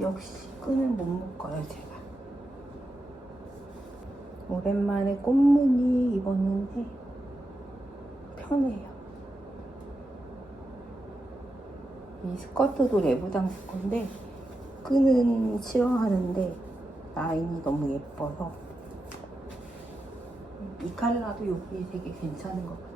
역시 끈을 못 묶어요 제가 오랜만에 꽃무늬 입었는데 편해요. 이 스커트도 레브당 스커인데 끈은 싫어하는데 라인이 너무 예뻐서 이 컬러도 여기 되게 괜찮은 것 같아요.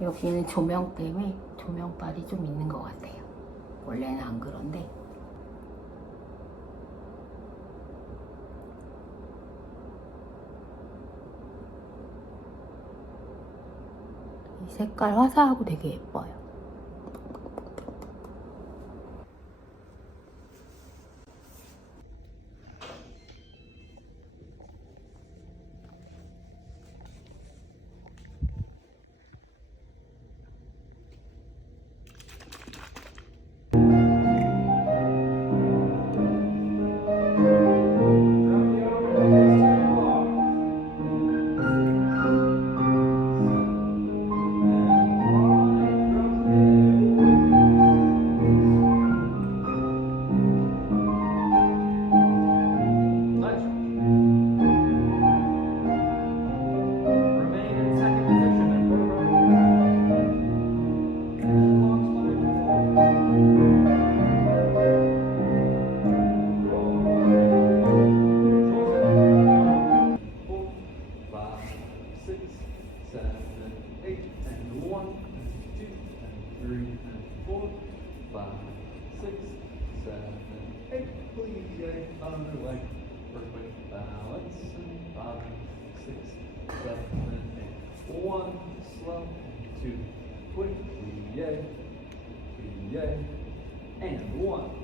여기는 조명 때문에 조명빨이 좀 있는 것 같아요. 원래는 안 그런데. 이 색깔 화사하고 되게 예뻐요. Quick, yay, yay. And one,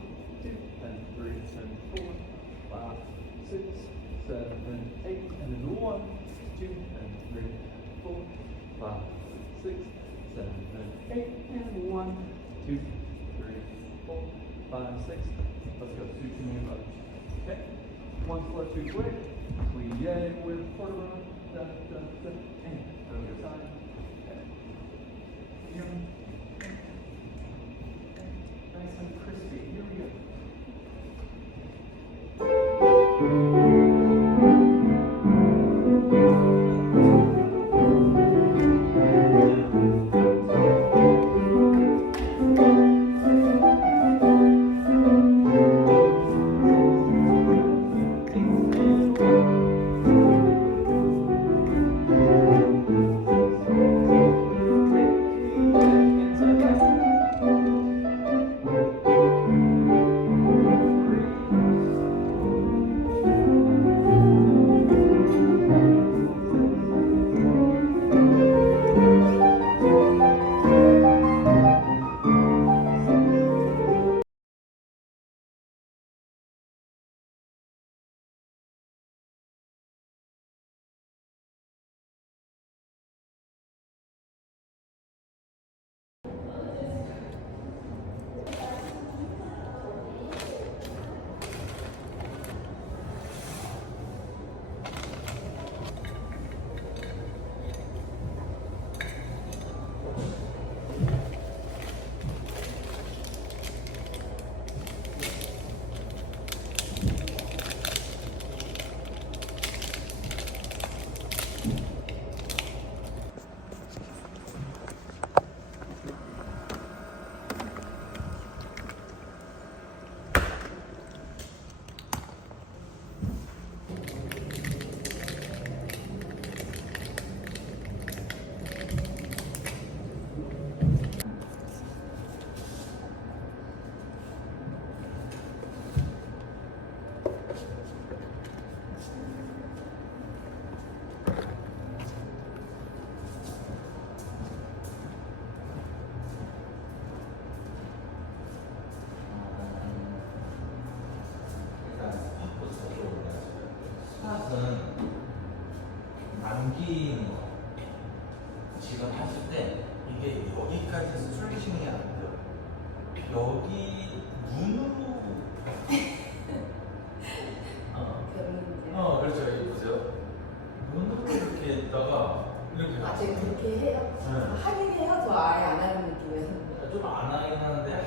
좀 안 하긴 하는데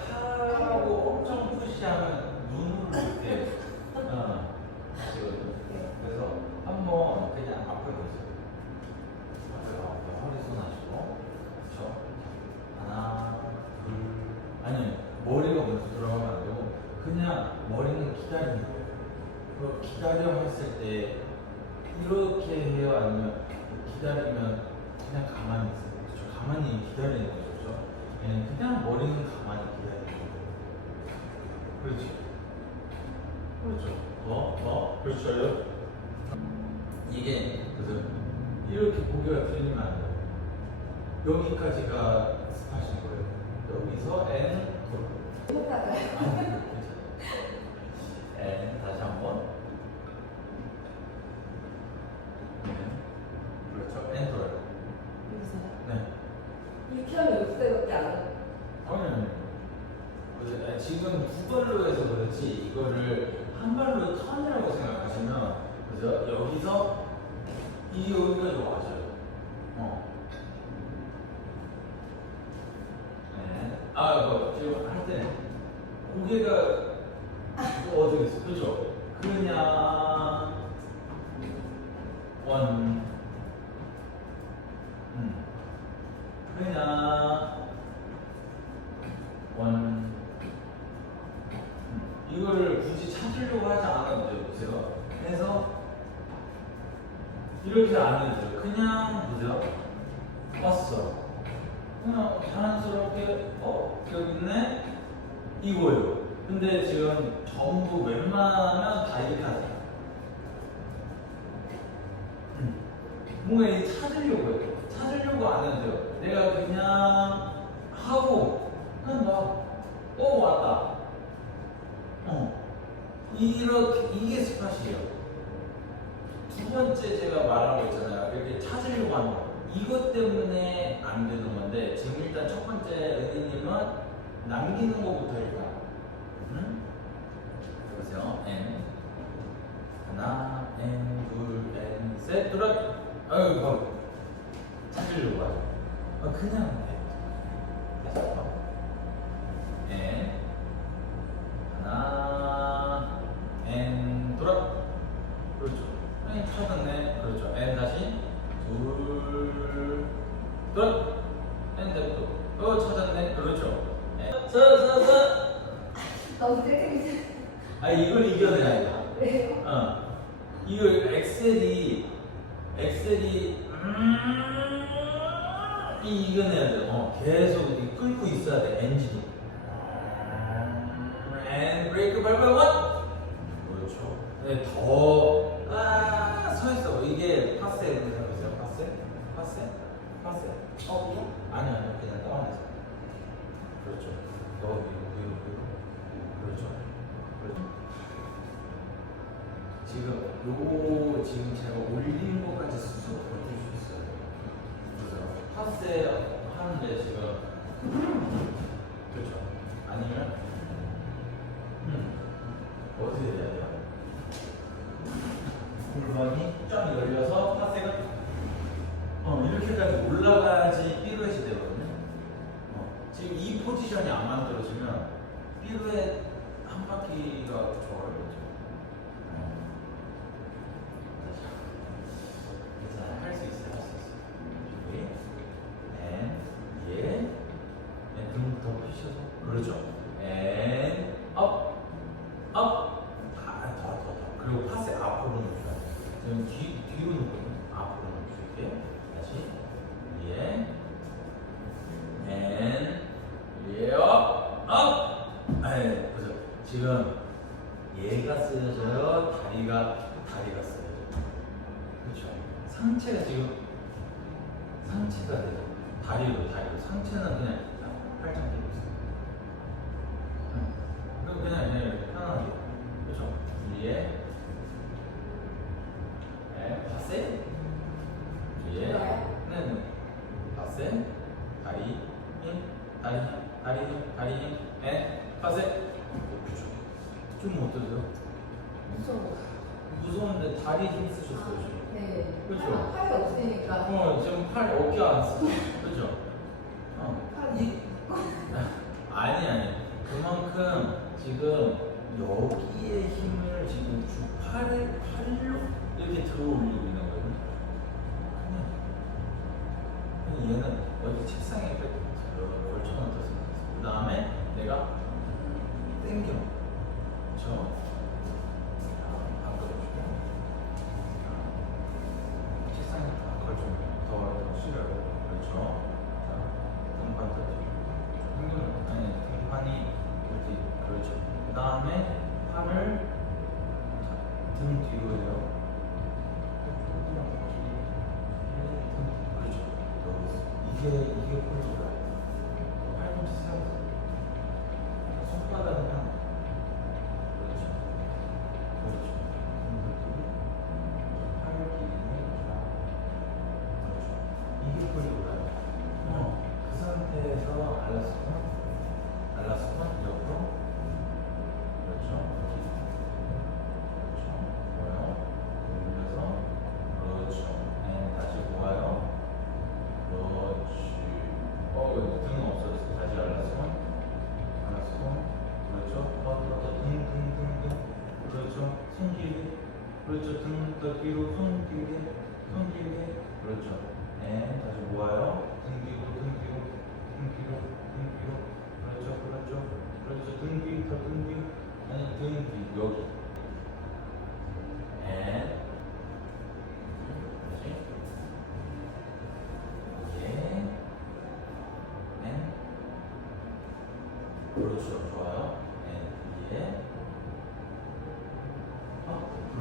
하고 엄청 푸시하면 눈으로 이렇게 어. 그래서 한번 그냥 앞을 보세요. 앞을 앞에 허리 손 하시고 그렇죠. 하나 둘 아니 머리가 먼저 들어가면 안 되고 그냥 머리는 기다리는 거예요. 그 기다려 했을 때 이렇게 해요 아니면 기다리면 그냥 가만히 있어요. 가만히 기다리는 거죠. 그냥 머리는 가만히 기다리는 거예요. 그렇지. 그렇죠. 더, 더. 그렇죠. 이게 그래서 이렇게 고개가 들리면 안 돼요. 여기까지가 스팟인 거예요. 여기서 N 돌. 해볼까요? 아니, 괜찮아요. N 다시 한번. 네. 그렇죠. N 돌아요. 여기서요? 네. 이렇게 하면 여기서밖에 안 해요. 아니, 아니. 그래서 아니, 지금 두 발로 해서 그렇지 이거를 한 발로 턴이라고 생각하시면 그죠? 여기서 이 여기까지 와줘요. 어. 네. 아, 뭐 지금 할 때 고개가 또 어디 있어? 그죠? 그냥 원. 음. 그냥 원 음, 이거를 굳이 찾으려고 하지 않아도 돼요 보세요 해서 해도 돼요 그냥 보세요 왔어 그냥 자연스럽게 어? 여기 있네 이거예요 근데 지금 전부 웬만하면 다 이렇게 하세요 음. 뭔가 이 찾으려고 해요. 찾으려고 안 해도 돼요. 내가 그냥 하고, 그냥 나, 어, 왔다. 어. 이렇게, 이게 스팟이에요. 두 번째 제가 거 있잖아요. 이렇게 찾으려고 하는 거. 이것 때문에 안 되는 건데, 지금 일단 첫 번째 은희님은 남기는 것부터 일단. 응? 보세요. N. 하나, N, 둘, N, 셋, 둘, 아유, 바로 찾으려고 하죠. 아, 그냥 브레이크 밟아 원. 그렇죠. 네, 더 아, 서 있어. 이게 파세 생각하세요. 파세? 파세? 파세. 어, 그래요? 아니 아니 그냥 떠안에서. 그렇죠. 더 위로 위로 위로. 그렇죠. 그렇죠. 지금 요거 지금 제가 올린 것까지 스스로 버틸 수 있어요. 그래서 파세 하는데 지금 한 바퀴가 좋아요.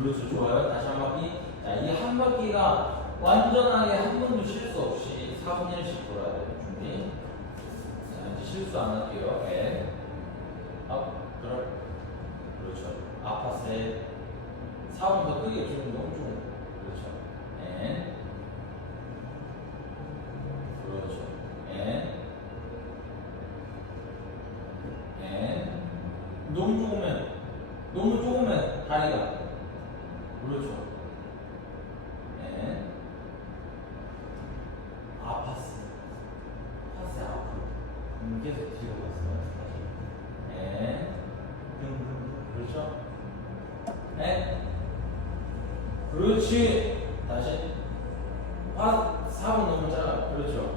그렇죠 좋아요. 다시 한 바퀴. 자이 한 바퀴가 완전하게 한 번도 실수 없이 4분의 1씩 돌아야 돼요. 준비. 자 이제 실수 안 할게요. 예. 아, N 업 그렇죠. 아파트에 4분부터 크게 좀 그렇지. 다시. 파 4번 넘었잖아. 그렇죠.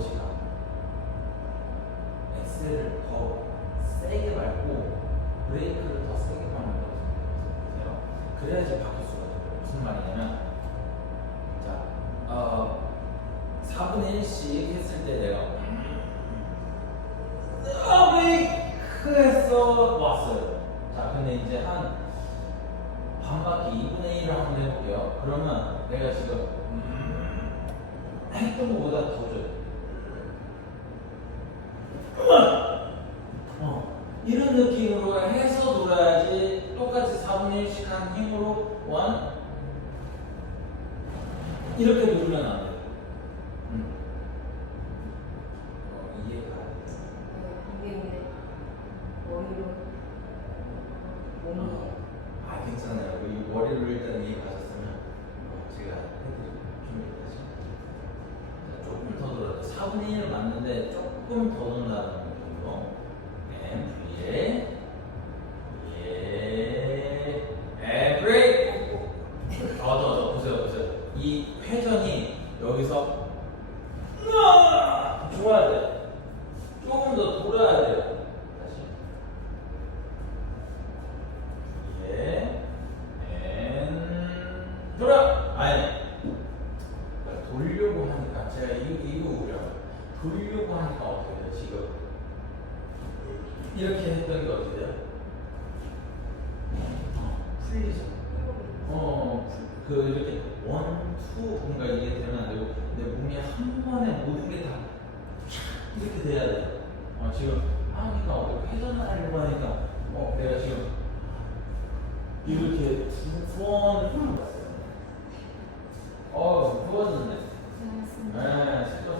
것이다. 엑셀을 더 세게 밟고 브레이크를 더 세게 밟는 것을 보세요. 그래야지 바퀴 共同 하니까 어떻게 돼요? 지금 이렇게 했던 게 어떻게 돼요? 풀리죠. 어, 그 이렇게 원, 투 뭔가 이게 되면 안 되고 내 몸이 한 번에 모든 게 다 이렇게 돼야 돼. 어, 지금 아, 그러니까 하니까 어떻게 회전하려고 하니까 어, 내가 지금 이렇게 두번 어, 부어졌네. 네,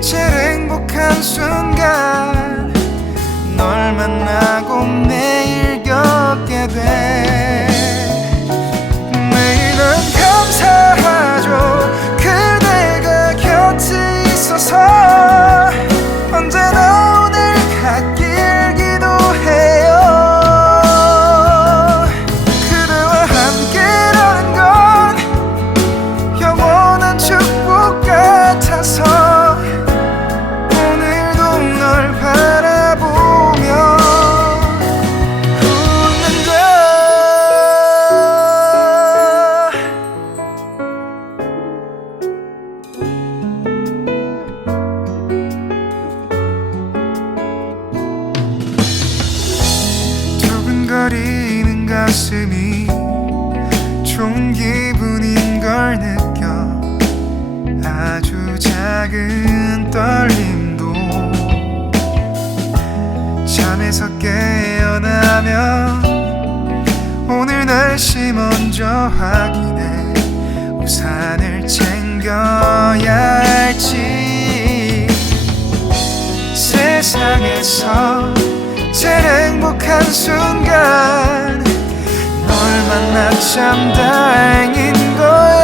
제일 행복한 순간 널 만나고 매일 겪게 돼. 매일은 감사하죠. 그대가 곁에 있어서 언제나 깨어나면 오늘 날씨 먼저 확인해 우산을 챙겨야 할지. 세상에서 제일 행복한 순간 널 만나 참 다행인 거